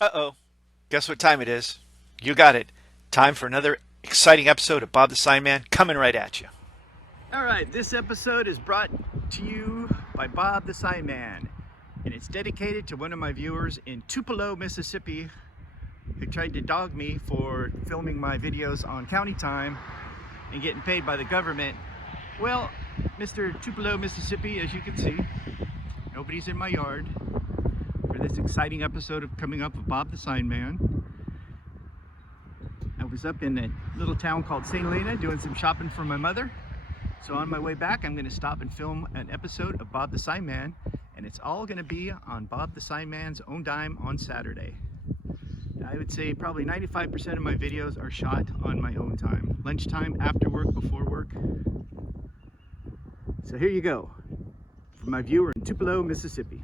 Uh-oh. Guess what time it is? You got it. Time for another exciting episode of Bob the Sign Man coming right at you. All right, this episode is brought to you by Bob the Sign Man, and it's dedicated to one of my viewers in Tupelo, Mississippi, who tried to dog me for filming my videos on county time and getting paid by the government. Well, Mr. Tupelo, Mississippi, as you can see, nobody's in my yard for this exciting episode of coming up of Bob the Sign Man. I was up in a little town called St. Helena doing some shopping for my mother. So on my way back, I'm going to stop and film an episode of Bob the Sign Man, and it's all going to be on Bob the Sign Man's own dime on Saturday. I would say probably 95% of my videos are shot on my own time. Lunchtime, after work, before work. So here you go, from my viewer in Tupelo, Mississippi.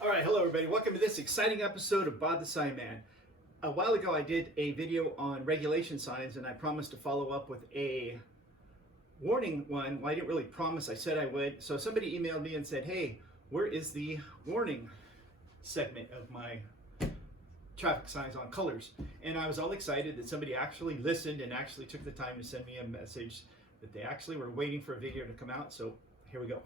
All right, hello everybody. Welcome to this exciting episode of Bob the Sign Man. A while ago, I did a video on regulation signs, and I promised to follow up with a warning one. Well, I didn't really promise, I said I would. So somebody emailed me and said, hey, where is the warning segment of my traffic signs on colors? And I was all excited that somebody actually listened and actually took the time to send me a message that they actually were waiting for a video to come out. So here we go.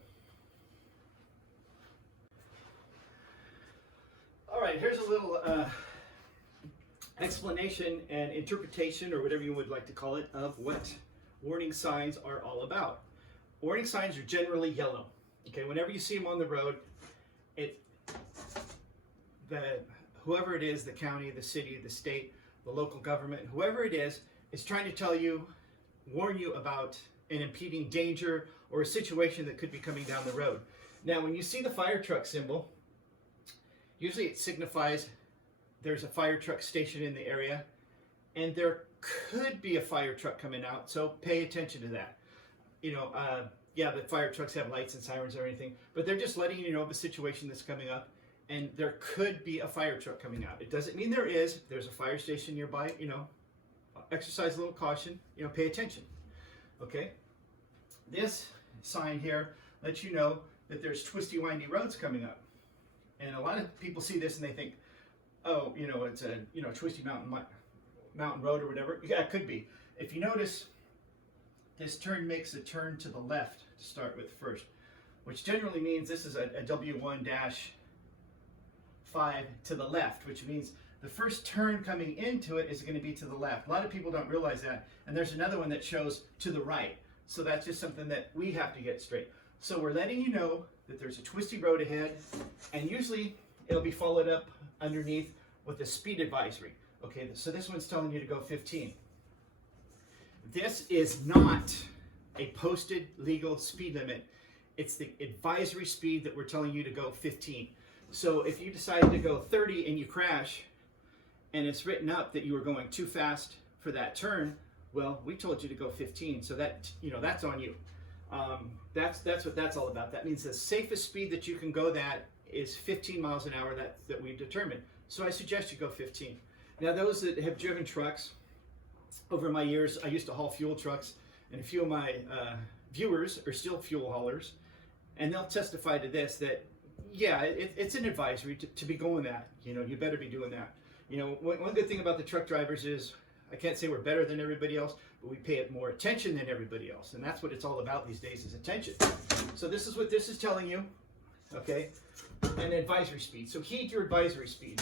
All right, here's a little explanation and interpretation, or whatever you would like to call it, of what warning signs are all about. Warning signs are generally yellow. Okay, whenever you see them on the road, whoever it is, the county, the city, the state, the local government, whoever it is trying to tell you, warn you about an impeding danger or a situation that could be coming down the road. Now, when you see the fire truck symbol, usually it signifies there's a fire truck station in the area, and there could be a fire truck coming out, so pay attention to that. You know, yeah, the fire trucks have lights and sirens or anything, but they're just letting you know of a situation that's coming up, and there could be a fire truck coming out. It doesn't mean there is. There's a fire station nearby, you know, exercise a little caution, you know, pay attention. Okay? This sign here lets you know that there's twisty, windy roads coming up. And a lot of people see this and they think, oh, you know, it's a, you know, twisty mountain road or whatever. Yeah, it could be. If you notice, this turn makes a turn to the left to start with first, which generally means this is a W1-5 to the left, which means the first turn coming into it is going to be to the left. A lot of people don't realize that. And there's another one that shows to the right. So that's just something that we have to get straight. So we're letting you know that there's a twisty road ahead, and usually it'll be followed up underneath with a speed advisory. Okay, so this one's telling you to go 15. This is not a posted legal speed limit. It's the advisory speed that we're telling you to go 15. So if you decide to go 30 and you crash, and it's written up that you were going too fast for that turn, well, we told you to go 15, so that, you know, that's on you. That's what that's all about. That means the safest speed that you can go that is 15 miles an hour that we determined. So I suggest you go 15. Now, those that have driven trucks over my years, I used to haul fuel trucks, and a few of my viewers are still fuel haulers, and they'll testify to this, that yeah, it's an advisory to be going that. You know, you better be doing that. You know, one good thing about the truck drivers is, I can't say we're better than everybody else, but we pay it more attention than everybody else. And that's what it's all about these days, is attention. So this is what this is telling you, okay? An advisory speed. So heed your advisory speed.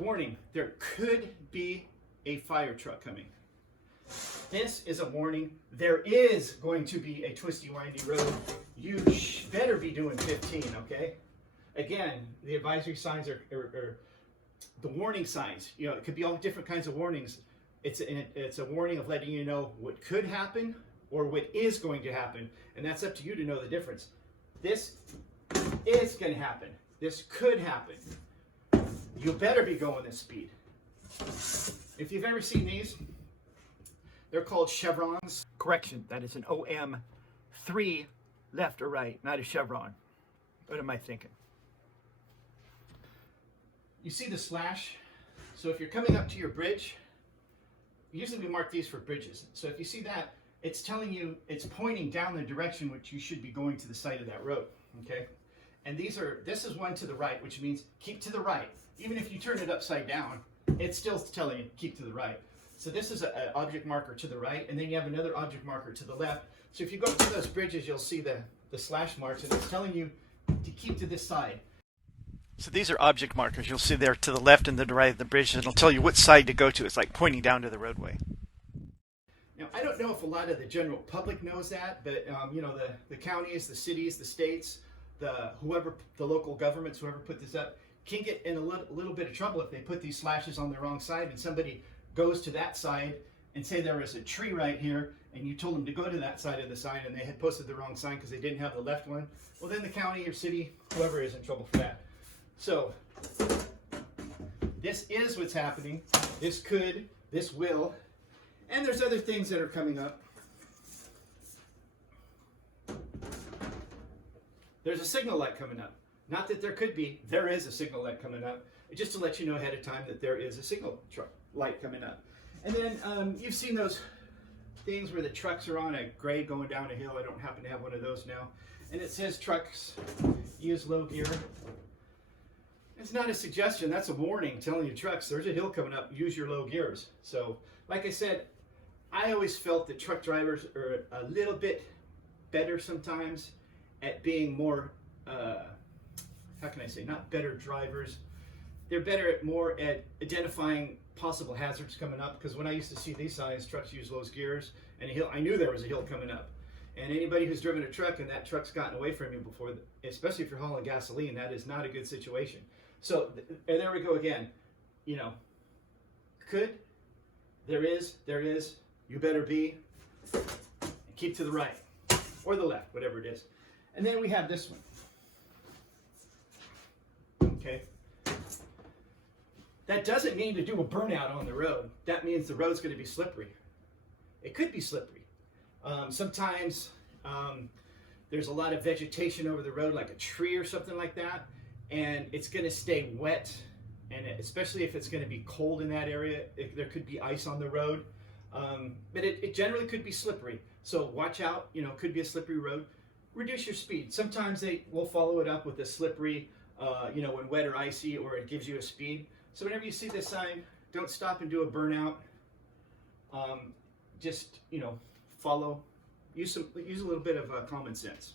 Warning, there could be a fire truck coming. This is a warning. There is going to be a twisty, windy road. You better be doing 15, okay? Again, the advisory signs are the warning signs. You know, it could be all different kinds of warnings. It's a warning of letting you know what could happen or what is going to happen, and that's up to you to know the difference. This is going to happen. This could happen. You better be going this speed. If you've ever seen these, they're called chevrons. Correction, that is an OM3 left or right, not a chevron. What am I thinking? You see the slash? So if you're coming up to your bridge, usually we mark these for bridges. So if you see that, it's telling you, it's pointing down the direction which you should be going to the side of that road, okay? And this is one to the right, which means keep to the right. Even if you turn it upside down, it's still telling you keep to the right. So this is an object marker to the right, and then you have another object marker to the left. So if you go up to those bridges, you'll see the slash marks, and it's telling you to keep to this side. So these are object markers. You'll see there to the left and the right of the bridge, and it'll tell you what side to go to. It's like pointing down to the roadway. Now, I don't know if a lot of the general public knows that, but you know, the counties, the cities, the states, the local governments, whoever put this up, can get in a little bit of trouble if they put these slashes on the wrong side and somebody goes to that side and say there was a tree right here and you told them to go to that side of the sign and they had posted the wrong sign because they didn't have the left one. Well, then the county or city, whoever is in trouble for that. So this is what's happening. This could, this will, and there's other things that are coming up. There's a signal light coming up. Not that there could be, there is a signal light coming up. Just to let you know ahead of time that there is a signal light coming up. And then you've seen those things where the trucks are on a grade going down a hill. I don't happen to have one of those now. And it says trucks use low gear. It's not a suggestion, that's a warning telling you trucks, there's a hill coming up, use your low gears. So, like I said, I always felt that truck drivers are a little bit better sometimes at being more, how can I say, not better drivers. They're better at more at identifying possible hazards coming up, because when I used to see these signs, trucks use low gears, and a hill, I knew there was a hill coming up. And anybody who's driven a truck and that truck's gotten away from you before, especially if you're hauling gasoline, that is not a good situation. So and there we go again. You know, could, there is, you better be, keep to the right or the left, whatever it is. And then we have this one. Okay. That doesn't mean to do a burnout on the road. That means the road's going to be slippery. It could be slippery. Sometimes there's a lot of vegetation over the road, like a tree or something like that, and it's going to stay wet, and especially if it's going to be cold in that area, there could be ice on the road. But it generally could be slippery. So watch out, you know, it could be a slippery road. Reduce your speed. Sometimes they will follow it up with a slippery, you know, when wet or icy, or it gives you a speed. So whenever you see this sign, don't stop and do a burnout. Just, you know, follow, use a little bit of common sense.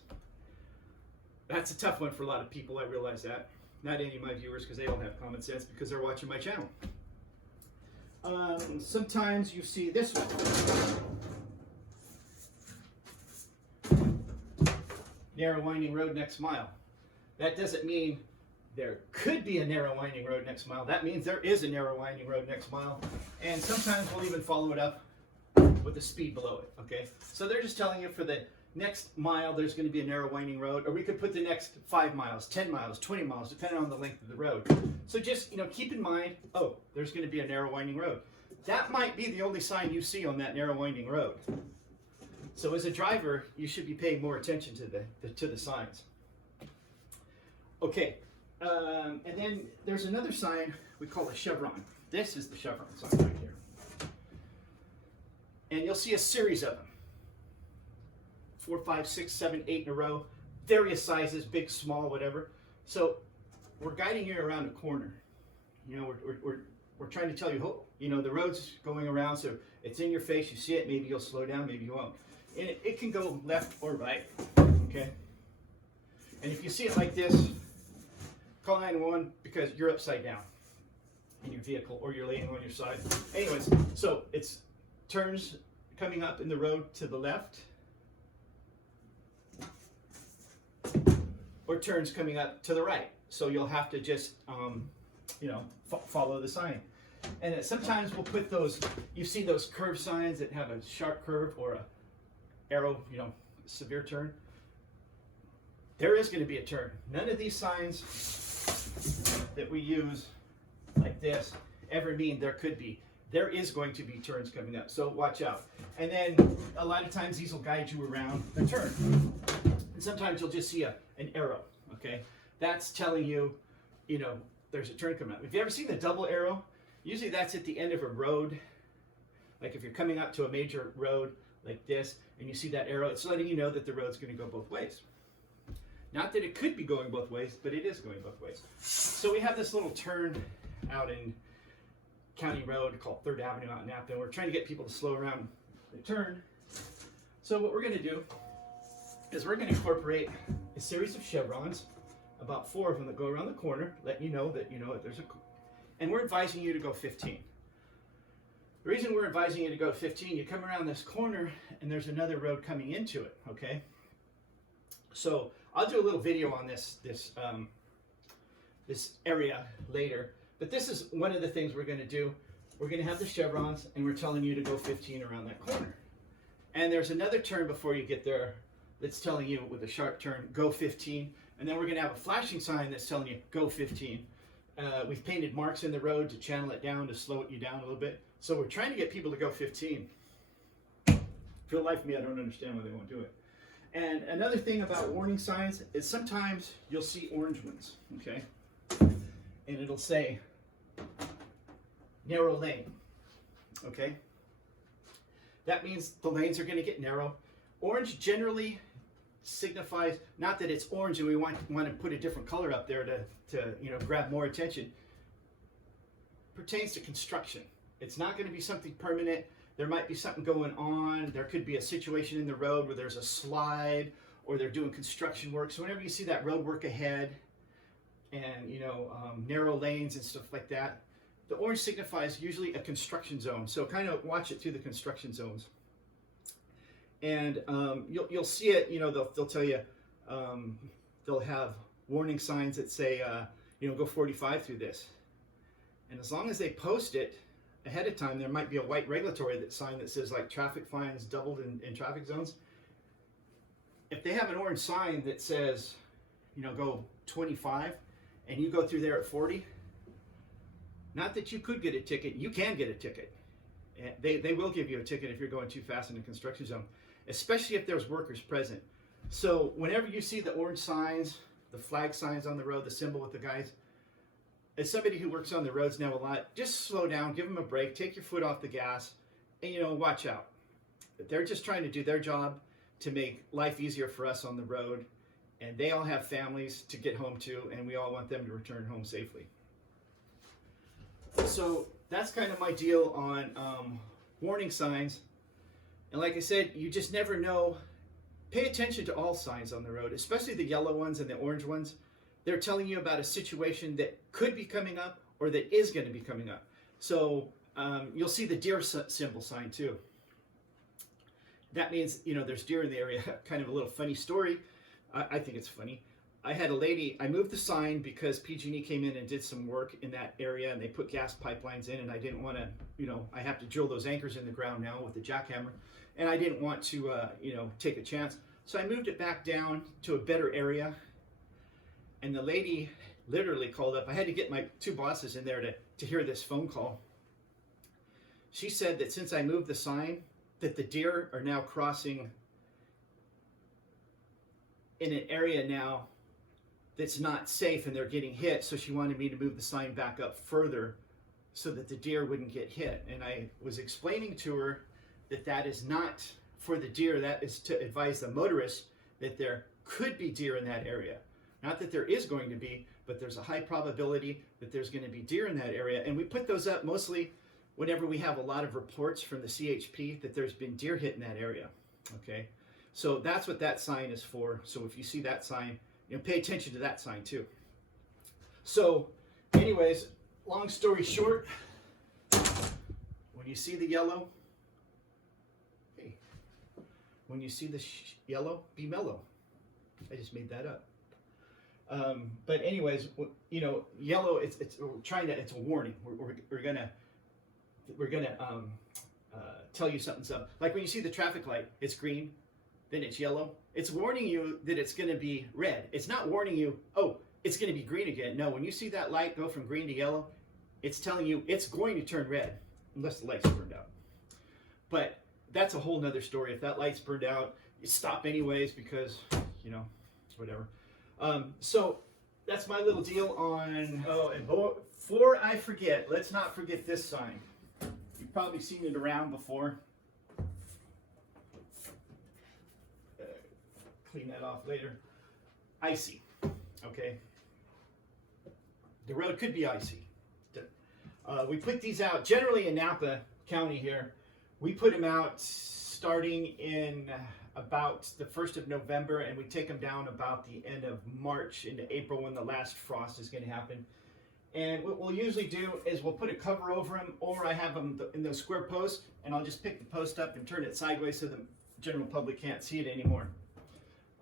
That's a tough one for a lot of people, I realize that. Not any of my viewers, because they don't have common sense because they're watching my channel. Sometimes you see this one. Narrow winding road next mile. That doesn't mean there could be a narrow winding road next mile. That means there is a narrow winding road next mile. And sometimes we'll even follow it up with the speed below it, okay? So they're just telling you for the next mile there's going to be a narrow winding road, or we could put the next 5 miles, 10 miles, 20 miles, depending on the length of the road. So just, you know, keep in mind, oh, there's going to be a narrow winding road. That might be the only sign you see on that narrow winding road. So as a driver, you should be paying more attention to the signs. Okay, and then there's another sign we call a Chevron. This is the Chevron sign right here. And you'll see a series of them. 4, 5, 6, 7, 8 in a row. Various sizes, big, small, whatever. So we're guiding you around a corner. You know, we're trying to tell you, oh, you know, the road's going around, so it's in your face, you see it, maybe you'll slow down, maybe you won't. And it can go left or right, okay? And if you see it like this, call 911 because you're upside down in your vehicle or you're laying on your side. Anyways, so it's turns coming up in the road to the left, or turns coming up to the right. So you'll have to just, you know, follow the sign. And sometimes we'll put those, you see those curve signs that have a sharp curve or a arrow, you know, severe turn. There is going to be a turn. None of these signs that we use like this ever mean there could be. There is going to be turns coming up, so watch out. And then a lot of times these will guide you around the turn. And sometimes you'll just see an arrow, okay? That's telling you, you know, there's a turn coming up. Have you ever seen the double arrow? Usually that's at the end of a road. Like if you're coming up to a major road like this, and you see that arrow, it's letting you know that the road's going to go both ways. Not that it could be going both ways, but it is going both ways. So we have this little turn out in County Road called 3rd Avenue out in Napa. We're trying to get people to slow around the turn. So what we're going to do is we're going to incorporate a series of chevrons, about 4 of them that go around the corner, letting you know that there's a, and we're advising you to go 15. The reason we're advising you to go 15, you come around this corner and there's another road coming into it, okay? So I'll do a little video on this area later, but this is one of the things we're going to do. We're going to have the chevrons and we're telling you to go 15 around that corner. And there's another turn before you get there that's telling you with a sharp turn, go 15. And then we're going to have a flashing sign that's telling you, go 15. We've painted marks in the road to channel it down, to slow you down a little bit. So we're trying to get people to go 15. For the life of me, I don't understand why they won't do it. And another thing about warning signs is sometimes you'll see orange ones, okay? And it'll say, narrow lane, okay? That means the lanes are going to get narrow. Orange generally signifies, not that it's orange and we want to put a different color up there to grab more attention, pertains to construction. It's not going to be something permanent. There might be something going on. There could be a situation in the road where there's a slide or they're doing construction work. So whenever you see that road work ahead and narrow lanes and stuff like that, the orange signifies usually a construction zone. So kind of watch it through the construction zones. And you'll see it, they'll tell you, they'll have warning signs that say, go 45 through this. And as long as they post it ahead of time, there might be a white regulatory sign that says like traffic fines doubled in traffic zones. If they have an orange sign that says, go 25 and you go through there at 40, not that you could get a ticket, you can get a ticket. They will give you a ticket if you're going too fast in a construction zone, especially if there's workers present. So whenever you see the orange signs, the flag signs on the road, the symbol with the guys, as somebody who works on the roads now a lot, just slow down, give them a break, take your foot off the gas, and watch out. They're just trying to do their job to make life easier for us on the road, and they all have families to get home to, and we all want them to return home safely. So that's kind of my deal on warning signs. And like I said, you just never know. Pay attention to all signs on the road, especially the yellow ones and the orange ones. They're telling you about a situation that could be coming up or that is going to be coming up. So you'll see the deer symbol sign too. That means, there's deer in the area. Kind of a little funny story. I think it's funny. I had a lady, I moved the sign because PG&E came in and did some work in that area and they put gas pipelines in, and I didn't want to, I have to drill those anchors in the ground now with the jackhammer, and I didn't want to, take a chance. So I moved it back down to a better area, and the lady literally called up. I had to get my 2 bosses in there to hear this phone call. She said that since I moved the sign, that the deer are now crossing in an area now that's not safe and they're getting hit, so she wanted me to move the sign back up further so that the deer wouldn't get hit. And I was explaining to her that that is not for the deer, that is to advise the motorist that there could be deer in that area. Not that there is going to be, but there's a high probability that there's going to be deer in that area. And we put those up mostly whenever we have a lot of reports from the CHP that there's been deer hit in that area. Okay, so that's what that sign is for. So if you see that sign, pay attention to that sign too. So anyways, long story short, when you see the yellow, hey, when you see the yellow, be mellow. I just made that up. But anyways, yellow, it's a warning. We're gonna tell you something's up. Like when you see the traffic light, it's green, then it's yellow. It's warning you that it's going to be red. It's not warning you, oh, it's going to be green again. No, when you see that light go from green to yellow, it's telling you it's going to turn red, unless the light's burned out. But that's a whole nother story. If that light's burned out, you stop anyways because, whatever. So that's my little deal on, before I forget, let's not forget this sign. You've probably seen it around before. Clean that off later. icy. Okay. The road could be icy. We put these out generally in Napa County here. We put them out starting in about the 1st of November, and we take them down about the end of March into April when the last frost is going to happen. And what we'll usually do is we'll put a cover over them, or I have them in those square posts, and I'll just pick the post up and turn it sideways so the general public can't see it anymore.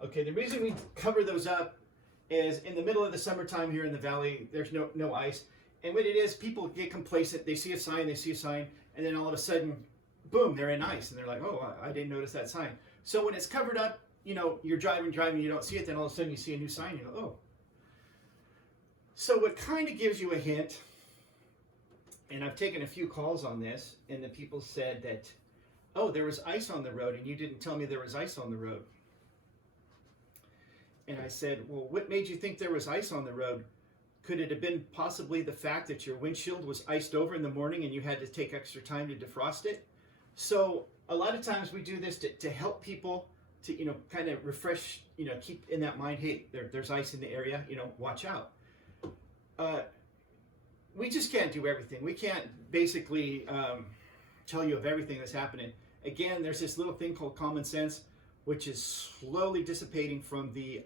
Okay, the reason we cover those up is in the middle of the summertime here in the valley, there's no ice. And what it is, people get complacent. They see a sign, and then all of a sudden, boom, they're in ice. And they're like, oh, I didn't notice that sign. So when it's covered up, you know, you're driving, you don't see it. Then all of a sudden you see a new sign, you go, oh. So what kind of gives you a hint, and I've taken a few calls on this, and the people said that, oh, there was ice on the road, and you didn't tell me there was ice on the road. And I said, well, what made you think there was ice on the road? Could it have been possibly the fact that your windshield was iced over in the morning and you had to take extra time to defrost it? So a lot of times we do this to help people to, you know, kind of refresh, you know, keep in that mind, hey, there's ice in the area, you know, watch out. We just can't do everything. We can't basically tell you of everything that's happening. Again, there's this little thing called common sense, which is slowly dissipating from the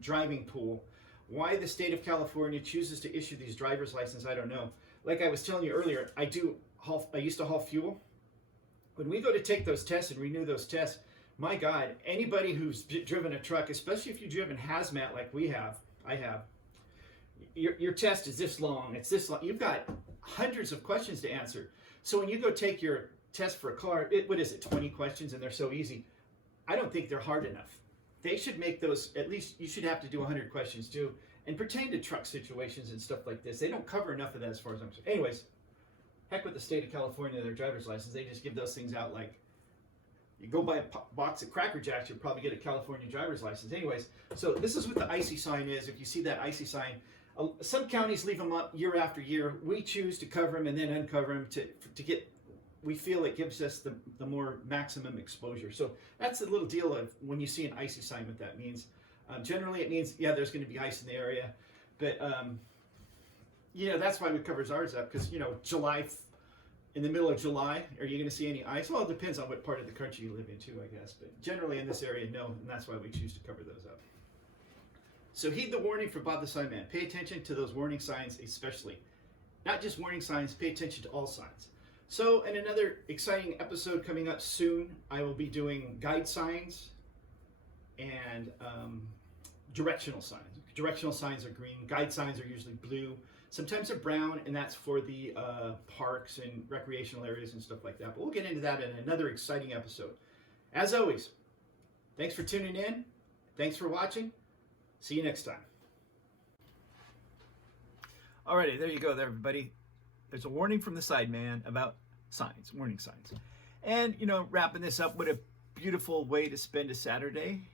driving pool. Why the state of California chooses to issue these driver's licenses, I don't know. Like I was telling you earlier, I used to haul fuel. When we go to take those tests and renew those tests, my God, anybody who's driven a truck, especially if you've driven hazmat like I have, your test is this long, it's this long. You've got hundreds of questions to answer. So when you go take your test for a car, what is it, 20 questions, and they're so easy. I don't think they're hard enough. They should make those, at least you should have to do 100 questions too, and pertain to truck situations and stuff like this. They don't cover enough of that as far as I'm concerned. Anyways, heck with the state of California, their driver's license, they just give those things out like, you go buy a box of Cracker Jacks, you'll probably get a California driver's license. Anyways, so this is what the icy sign is. If you see that icy sign, some counties leave them up year after year. We choose to cover them and then uncover them to get, we feel it gives us the more maximum exposure. So that's a little deal of when you see an icy sign, what that means. Generally it means, yeah, there's going to be ice in the area. But, you know, that's why we cover ours up, because, you know, in the middle of July, are you going to see any ice? Well, it depends on what part of the country you live in too, I guess. But generally in this area, no, and that's why we choose to cover those up. So heed the warning for Bob the Sign Man. Pay attention to those warning signs especially. Not just warning signs, pay attention to all signs. So in another exciting episode coming up soon, I will be doing guide signs and directional signs. Directional signs are green, guide signs are usually blue. Sometimes they're brown, and that's for the parks and recreational areas and stuff like that. But we'll get into that in another exciting episode. As always, thanks for tuning in. Thanks for watching. See you next time. Alrighty, there you go there, everybody. There's a warning from the Sideman about signs, warning signs. And, you know, wrapping this up, what a beautiful way to spend a Saturday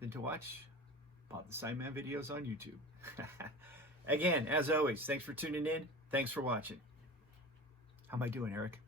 than to watch Bob the Sideman videos on YouTube. Again, as always, thanks for tuning in. Thanks for watching. How am I doing, Eric?